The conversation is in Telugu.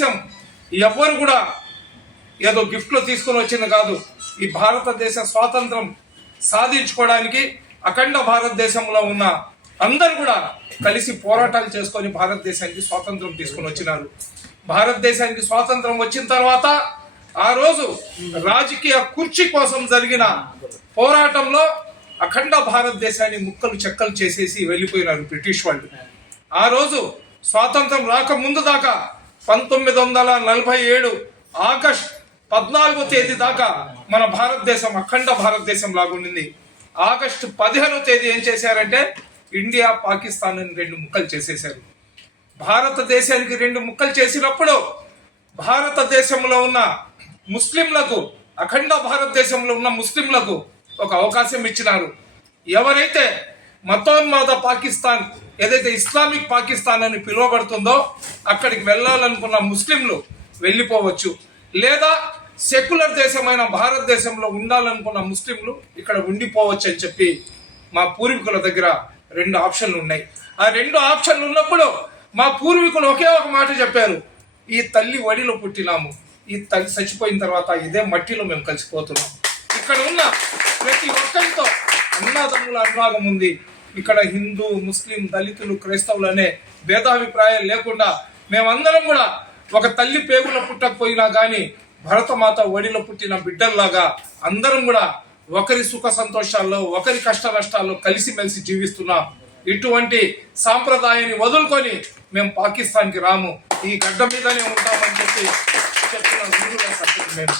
భారతదేశం ఎవ్వరు కూడా ఏదో గిఫ్ట్లో తీసుకొని వచ్చింది కాదు. ఈ భారతదేశ స్వాతంత్రం సాధించుకోవడానికి అఖండ భారతదేశంలో ఉన్న అందరు కూడా కలిసి పోరాటాలు చేసుకొని భారతదేశానికి స్వాతంత్రం తీసుకొని వచ్చినారు. భారతదేశానికి స్వాతంత్రం వచ్చిన తర్వాత ఆ రోజు రాజకీయ కుర్చీ కోసం జరిగిన పోరాటంలో అఖండ భారతదేశాన్ని ముక్కలు చెక్కలు చేసేసి వెళ్ళిపోయినారు బ్రిటిష్ వాళ్ళు. ఆ రోజు స్వాతంత్రం రాక ముందు దాకా పంతొమ్మిది వందల నలభై ఏడు ఆగస్ట్ పద్నాలుగో తేదీ దాకా మన భారతదేశం అఖండ భారతదేశం లాగుండింది. ఆగస్టు పదిహేనో తేదీ ఏం చేశారంటే ఇండియా పాకిస్తాన్ అని రెండు ముక్కలు చేసేశారు. భారతదేశానికి రెండు ముక్కలు చేసినప్పుడు భారతదేశంలో ఉన్న ముస్లింలకు అఖండ భారతదేశంలో ఉన్న ముస్లింలకు ఒక అవకాశం ఇచ్చినారు. ఎవరైతే మతోన్మాద పాకిస్తాన్ ఏదైతే ఇస్లామిక్ పాకిస్తాన్ అని పిలువబడుతుందో అక్కడికి వెళ్ళాలనుకున్న ముస్లింలు వెళ్ళిపోవచ్చు. లేదా సెక్యులర్ దేశమైన భారతదేశంలో ఉండాలనుకున్న ముస్లింలు ఇక్కడ ఉండిపోవచ్చు అని చెప్పి మా పూర్వీకుల దగ్గర రెండు ఆప్షన్లు ఉన్నాయి. ఆ రెండు ఆప్షన్లు ఉన్నప్పుడు మా పూర్వీకులు ఒకే ఒక మాట చెప్పారు. ఈ తల్లి వడిలో పుట్టినాము. ఈ తల్లి చచ్చిపోయిన తర్వాత ఇదే మట్టిలో మేము కలిసిపోతున్నాం. ఇక్కడ ఉన్న ప్రతి ఒక్కరితో అన్నాదమ్ముల అనువాదం ఉంది. ఇక్కడ హిందూ ముస్లిం దళితులు క్రైస్తవులు అనే భేదాభిప్రాయాలు లేకుండా మేమందరం కూడా ఒక తల్లి పేగులో పుట్టకపోయినా కానీ భరతమాత ఒడిలో పుట్టిన బిడ్డల్లాగా అందరం కూడా ఒకరి సుఖ సంతోషాల్లో ఒకరి కష్ట నష్టాల్లో కలిసిమెలిసి జీవిస్తున్నాం. ఇటువంటి సాంప్రదాయాన్ని వదులుకొని మేము పాకిస్తాన్కి రాము. ఈ గడ్డ మీదనే ఉంటామని చెప్పి చెప్తున్న మేము